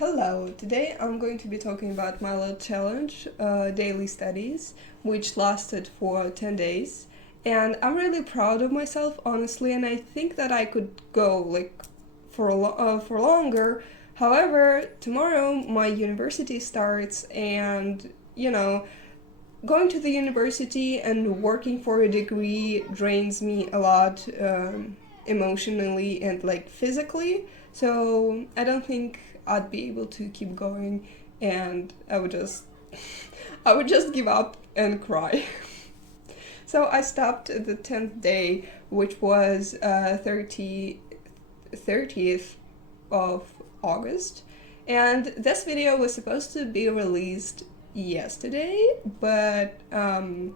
Hello, today I'm going to be talking about my little challenge, Daily Studies, which lasted for 10 days. And I'm really proud of myself, honestly, and I think that I could go for longer. However, tomorrow my university starts, and going to the university and working for a degree drains me a lot emotionally and physically. So I don't think I'd be able to keep going, and I would just give up and cry. So I stopped at the 10th day, which was 30th of August. And this video was supposed to be released yesterday, but I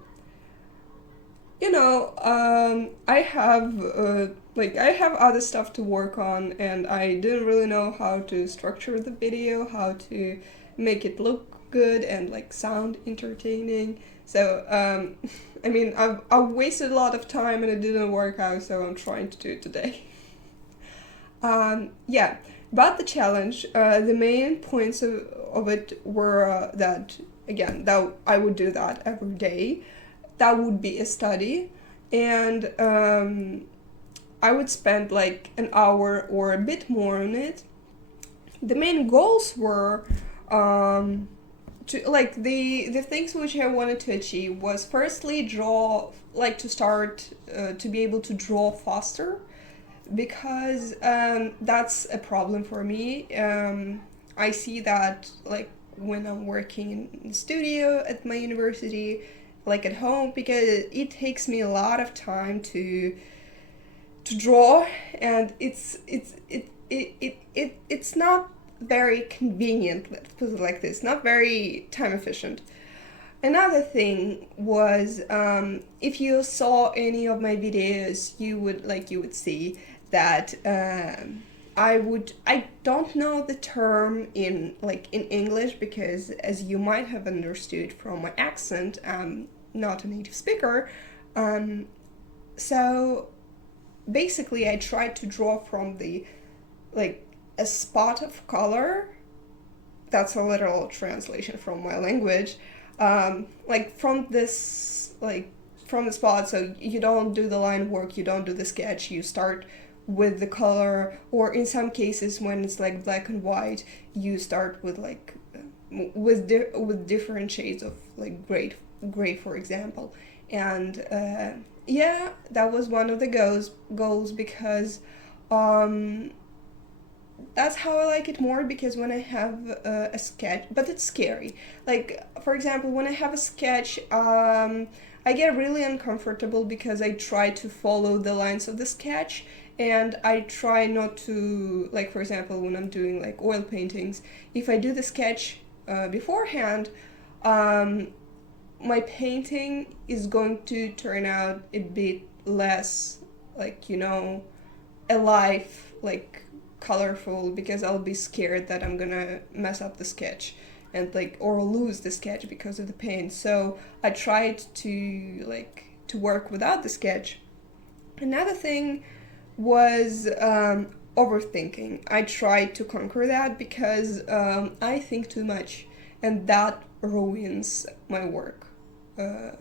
have other stuff to work on, and I didn't really know how to structure the video, how to make it look good and sound entertaining. So I've wasted a lot of time and it didn't work out, so I'm trying to do it today. Yeah, but the challenge, the main points of it were that, again, that I would do that every day. That would be a study, and I would spend an hour or a bit more on it. The main goals were the things which I wanted to achieve was firstly draw, to start to be able to draw faster, because that's a problem for me. I see that when I'm working in the studio at my university, at home, because it takes me a lot of time to draw, and it's not very convenient, let's put it like this, not very time efficient. Another thing was, if you saw any of my videos, you would see that I don't know the term in English, because as you might have understood from my accent, I'm not a native speaker. So basically I tried to draw from the a spot of color. That's a literal translation from my language. From this from the spot. So you don't do the line work, you don't do the sketch, you start with the color, or in some cases when it's black and white, you start with with different shades of gray, for example. And yeah, that was one of the goals, because that's how I like it more, because when I have a sketch, but it's scary. For example, when I have a sketch, I get really uncomfortable because I try to follow the lines of the sketch, and I try not to, for example, when I'm doing oil paintings, if I do the sketch beforehand, my painting is going to turn out a bit less alive, colorful, because I'll be scared that I'm gonna mess up the sketch and or lose the sketch because of the paint. So I tried to work without the sketch. Another thing was overthinking. I tried to conquer that, because I think too much, and that ruins my work a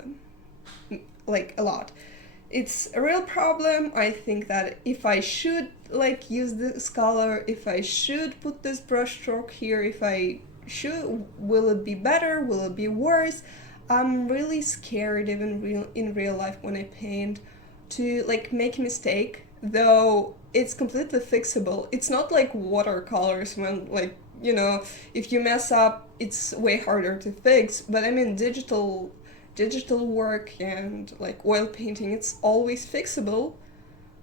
lot. It's a real problem. I think that if I should use this color, if I should put this brush stroke here, if I should, will it be better, will it be worse? I'm really scared, even in real life, when I paint, to make a mistake, though it's completely fixable. It's not like watercolors, when if you mess up, it's way harder to fix. But I mean, digital work and oil painting, it's always fixable.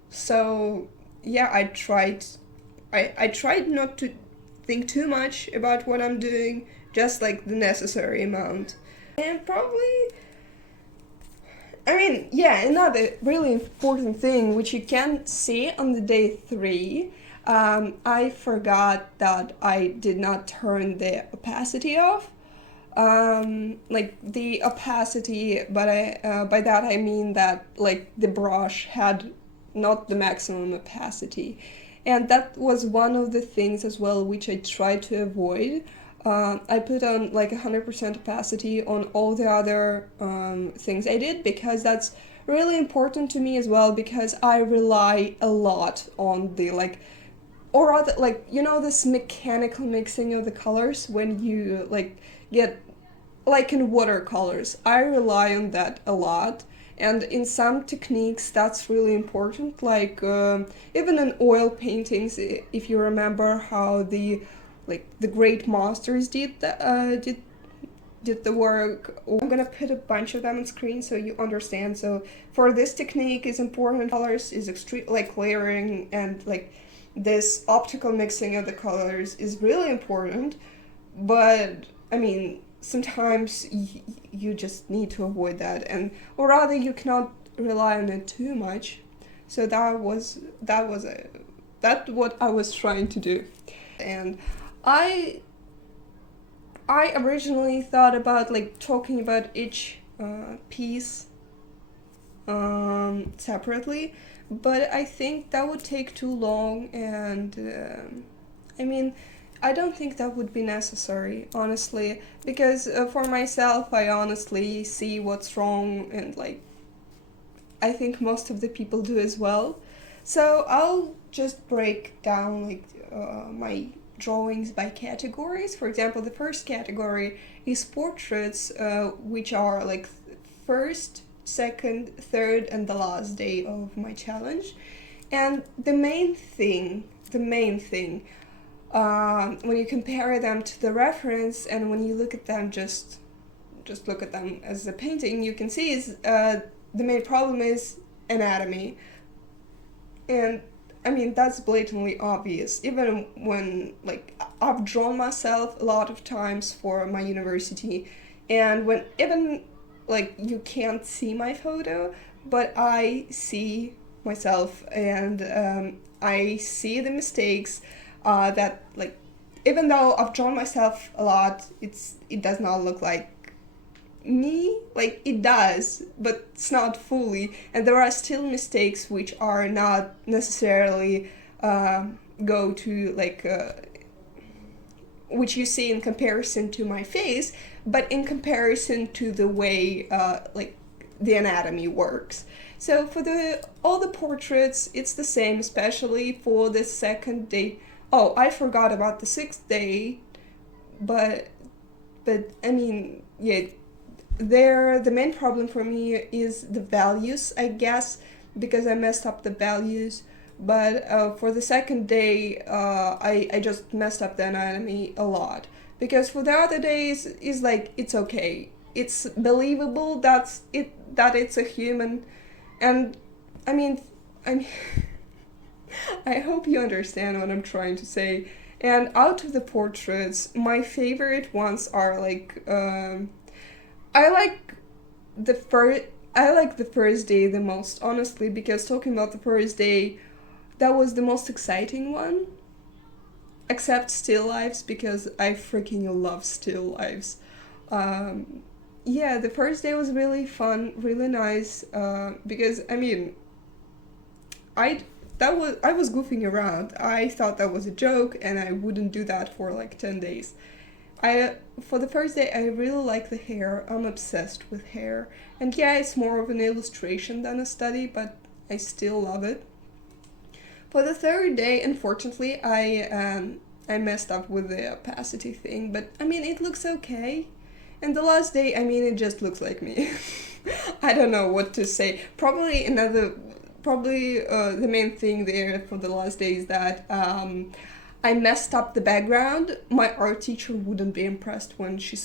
So yeah, I tried not to think too much about what I'm doing, just the necessary amount. And probably, another really important thing which you can see on the day 3, I forgot that I did not turn the opacity off. The opacity, but by that I mean that the brush had not the maximum opacity, And that was one of the things as well which I tried to avoid. I put on like 100% opacity on all the other things I did, because that's really important to me as well, because I rely a lot on the like, or other, like, you know, this mechanical mixing of the colors when you like get, like in watercolors, I rely on that a lot. And in some techniques that's really important, like even in oil paintings, if you remember how the like the great masters did the work. I'm gonna put a bunch of them on screen so you understand. So for this technique is important, colors is extreme, like layering and like this optical mixing of the colors is really important. But I mean, sometimes you just need to avoid that, and or rather you cannot rely on it too much. So that's what I was trying to do. And I I originally thought about like talking about each piece separately, but I think that would take too long, and I mean, I don't think that would be necessary, honestly, because for myself, I honestly see what's wrong, and like, I think most of the people do as well. So I'll just break down like my drawings by categories. For example, the first category is portraits, which are like first, second, third, and the last day of my challenge. And the main thing, when you compare them to the reference and when you look at them, just look at them as a painting, you can see is the main problem is anatomy. And I mean, that's blatantly obvious. Even when, like, I've drawn myself a lot of times for my university, and when even, like, you can't see my photo, but I see myself, and I see the mistakes that, like, even though I've drawn myself a lot, it does not look like me. Like, it does, but it's not fully, and there are still mistakes which are not necessarily go to like which you see in comparison to my face, but in comparison to the way like the anatomy works. So for the all the portraits it's the same, especially for the second day. Oh, I forgot about the sixth day, but I mean, yeah, there the main problem for me is the values, I guess, because I messed up the values. But for the second day, I just messed up the anatomy a lot, because for the other days is like it's okay, it's believable that it's a human. And I mean, I mean I hope you understand what I'm trying to say. And out of the portraits, my favorite ones are like I like I like the first day the most, honestly, because talking about the first day, that was the most exciting one. Except still lives, because I freaking love still lives. Yeah, the first day was really fun, really nice. Because I mean, I was goofing around. I thought that was a joke, and I wouldn't do that for like 10 days. For the first day, I really like the hair. I'm obsessed with hair, and yeah, it's more of an illustration than a study, but I still love it. For the third day, unfortunately, I messed up with the opacity thing, but I mean it looks okay. And the last day, I mean it just looks like me. I don't know what to say. Probably the main thing there for the last day is that I messed up the background. My art teacher wouldn't be impressed when she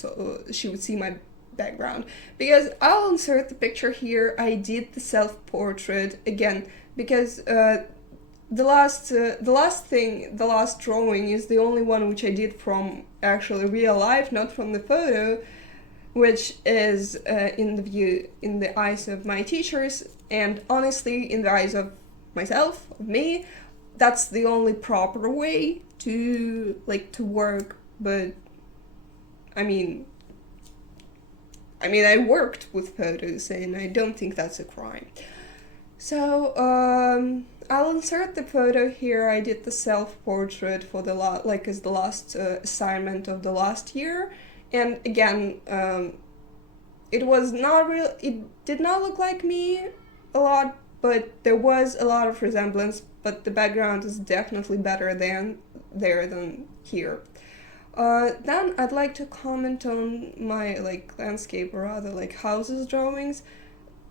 would see my background, because I'll insert the picture here. I did the self-portrait again because the last drawing is the only one which I did from actually real life, not from the photo, which is in the eyes of my teachers, and honestly in the eyes of myself, of me. That's the only proper way to work. But I mean I worked with photos, and I don't think that's a crime. So, I'll insert the photo here. I did the self-portrait for the like as the last assignment of the last year, and again, it was not real. It did not look like me a lot, but there was a lot of resemblance. But the background is definitely better than here. Then I'd like to comment on my like landscape or rather like houses drawings.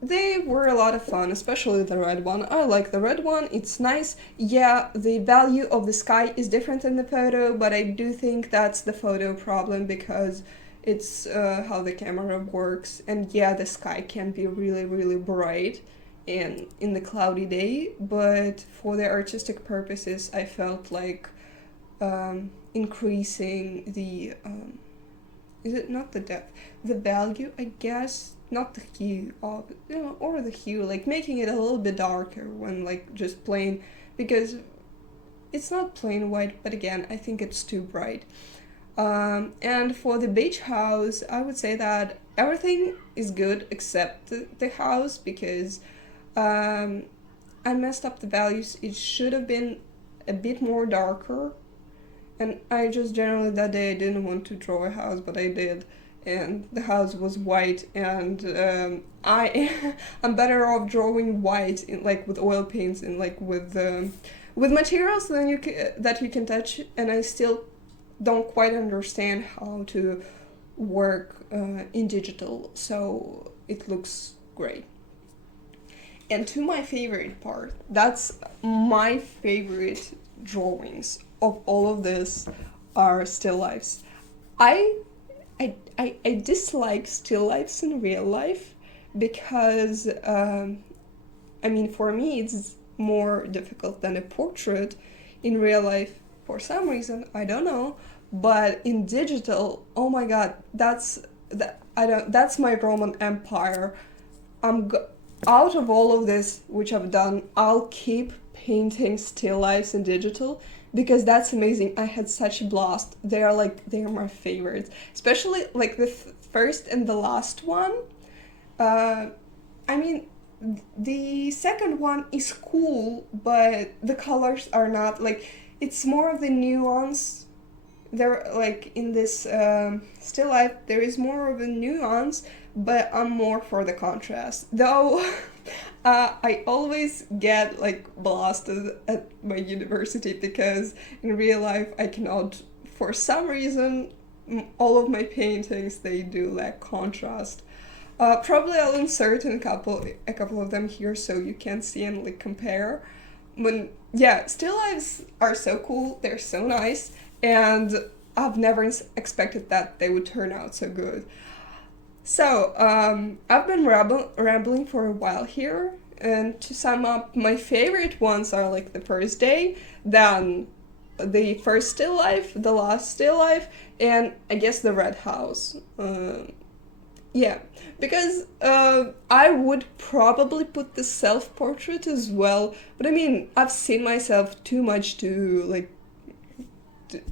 They were a lot of fun, especially the red one. I like the red one, it's nice. Yeah, the value of the sky is different in the photo, but I do think that's the photo problem because it's how the camera works. And yeah, the sky can be really, really bright and in the cloudy day, but for the artistic purposes, I felt like increasing the is it not the depth, the value, I guess, not the hue of, or the hue, like making it a little bit darker when like just plain, because it's not plain white, but again, I think it's too bright. And for the beach house, I would say that everything is good except the house, because I messed up the values. It should have been a bit more darker, and I just generally that day I didn't want to draw a house, but I did, and the house was white, and I'm better off drawing white in like with oil paints and like with materials that you can touch, and I still don't quite understand how to work in digital, so it looks great. And to my favorite part, that's my favorite drawings of all of this are still lifes. I I dislike still lifes in real life because I mean for me it's more difficult than a portrait in real life for some reason, I don't know, but in digital, oh my god, that's my Roman Empire. Out of all of this which I've done, I'll keep painting still lifes in digital because that's amazing. I had such a blast. They are my favorites, especially like the first and the last one. I mean, the second one is cool, but the colors are not like, it's more of the nuance. There, like in this still life, there is more of a nuance, but I'm more for the contrast. Though I always get like blasted at my university because in real life I cannot, for some reason, all of my paintings they do lack contrast. Probably I'll insert in a couple of them here so you can see and like compare. But yeah, still lives are so cool. They're so nice, and I've never expected that they would turn out so good. So, I've been rambling for a while here, and to sum up, my favorite ones are like the first day, then the first still life, the last still life, and I guess the red house. Yeah, because I would probably put the self portrait as well, but I mean, I've seen myself too much to like,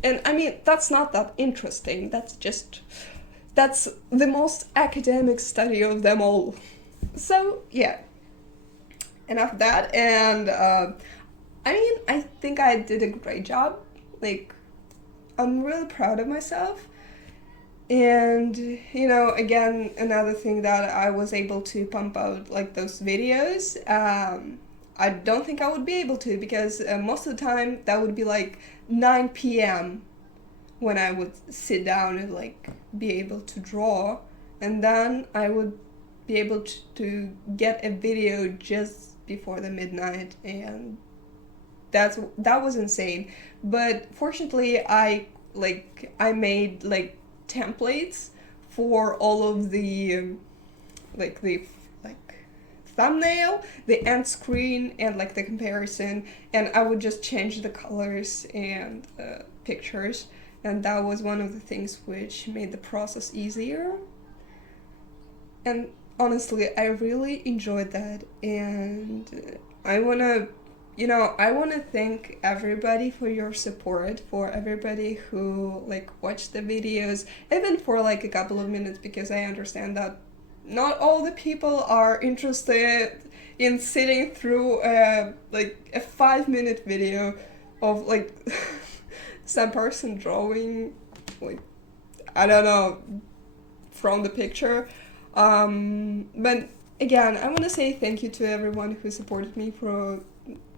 and I mean, that's not that interesting, that's the most academic study of them all. So, yeah, enough of that. And I mean, I think I did a great job. Like, I'm really proud of myself. And, again, another thing that I was able to pump out, like, those videos, I don't think I would be able to because most of the time that would be like 9 p.m. when I would sit down and like be able to draw, and then I would be able to get a video just before the midnight, and that was insane. But fortunately I made like templates for all of the the thumbnail, the end screen, and like the comparison, and I would just change the colors and pictures, and that was one of the things which made the process easier. And honestly, I really enjoyed that, and I wanna, I wanna thank everybody for your support, for everybody who like watched the videos, even for like a couple of minutes, because I understand that not all the people are interested in sitting through like a 5-minute video of like some person drawing, like, I don't know, from the picture. But again, I want to say thank you to everyone who supported me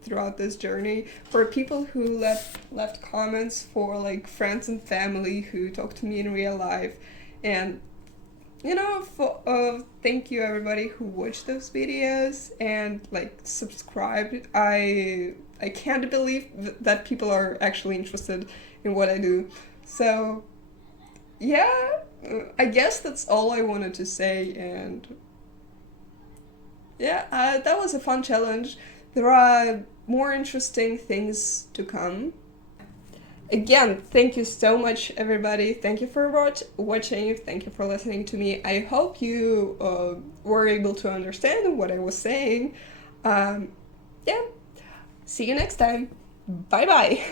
throughout this journey, for people who left comments, for like friends and family who talk to me in real life, and thank you everybody who watched those videos and like subscribed. I can't believe that people are actually interested in what I do. So yeah, I guess that's all I wanted to say, and yeah, that was a fun challenge. There are more interesting things to come. Again, thank you so much, everybody. Thank you for watching. Thank you for listening to me. I hope you were able to understand what I was saying. Yeah, see you next time. Bye bye.